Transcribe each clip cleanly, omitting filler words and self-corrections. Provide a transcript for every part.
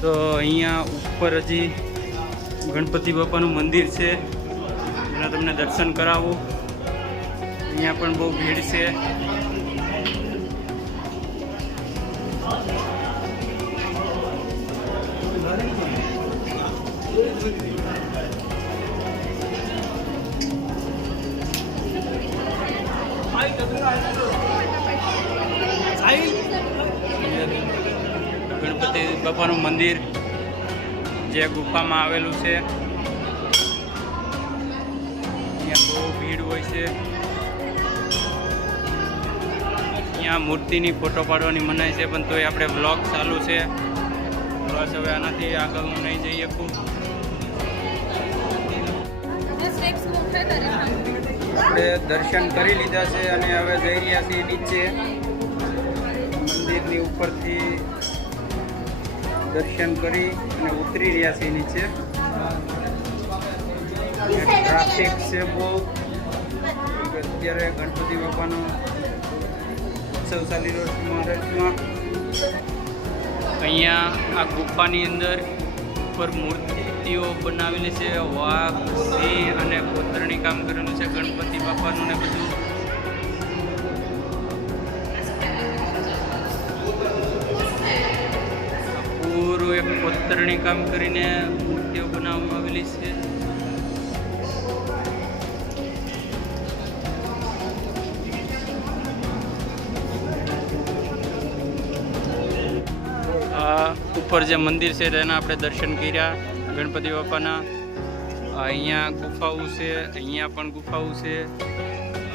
તો અહીંયા ઉપર હજી ગણપતિ બાપાનું મંદિર છે, એના તમને દર્શન કરાવું। અહીંયા પણ બહુ ભીડ છે। ગણપતિ બાપાનું મંદિર જે ગુફામાં આવેલું છે, અહીંયા બહુ ભીડ હોય છે। અહીંયા મૂર્તિની ફોટો પાડવાની મનાઈ છે, પણ તોય આપણે બ્લોગ ચાલુ છે, બસ હવે આનાથી આગળ હું નહીં જઈ શકું। આપણે દર્શન કરી લીધા છે અને હવે જઈ રહ્યા છીએ નીચે। મંદિરની ઉપરથી દર્શન કરી અને ઉતરી રહ્યા છીએ નીચે। ટ્રાફિક છે બહુ, અત્યારે ગણપતિ બાપાનો ઉત્સવ ચાલી રહ્યો છે મહારાષ્ટ્રમાં। અહીંયા આ ગુફાની અંદર ઉપર મૂર્તિઓ બનાવેલી છે, વાઘ, સિંહ અને કોતરણી કામ કરેલું છે ગણપતિ બાપાનું ને બધું। પૂરું એક કોતરણી કામ કરીને મૂર્તિઓ બનાવવામાં આવેલી છે। આ ઉપર જે મંદિર છે તેના આપણે દર્શન કર્યા ગણપતિ બાપાના। અહીંયા ગુફાઓ છે, અહીંયા પણ ગુફાઓ છે,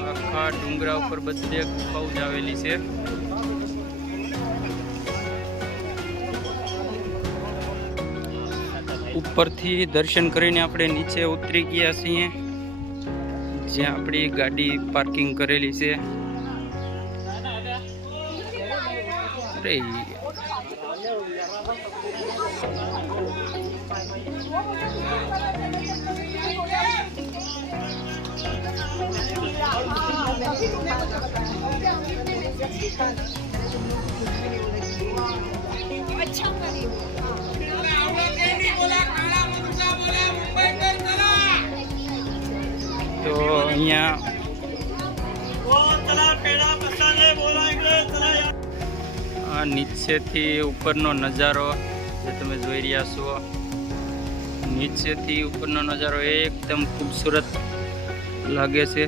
આખા ડુંગરા ઉપર બધે ગુફાઓ જ આવેલી છે। ઉપરથી દર્શન કરીને આપણે નીચે ઉતરી ગયા છીએ, જ્યાં આપણી ગાડી પાર્કિંગ કરેલી છે। અરે તો અહીંયા આ નીચેથી ઉપરનો નજારો જે તમે જોઈ રહ્યા છો, નીચેથી ઉપરનો નજારો એકદમ ખૂબસૂરત લાગે છે।